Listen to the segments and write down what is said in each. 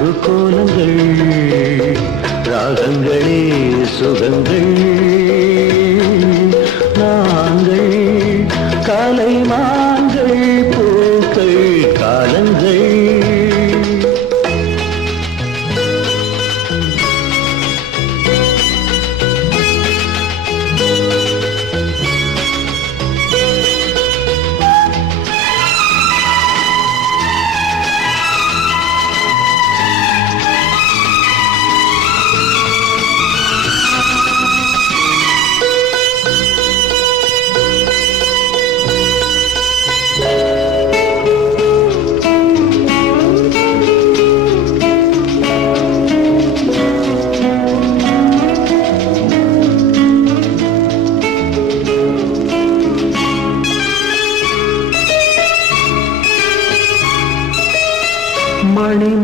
புது கோலங்கள் ராகங்களே சுகங்கள். நாங்கள் கலைமான்கள்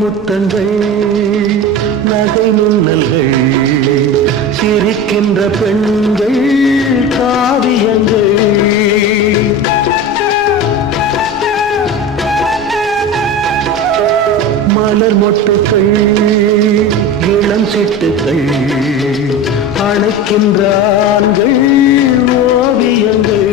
முத்தங்கள் நகை மின்னல்கள் சிரிக்கின்ற பெண்கள் காவியங்கள். மலர் மொட்டுக்கள் இளம் சிட்டுக்கள் அணைக்கின்ற ஆண்கள் ஓவியங்கள்.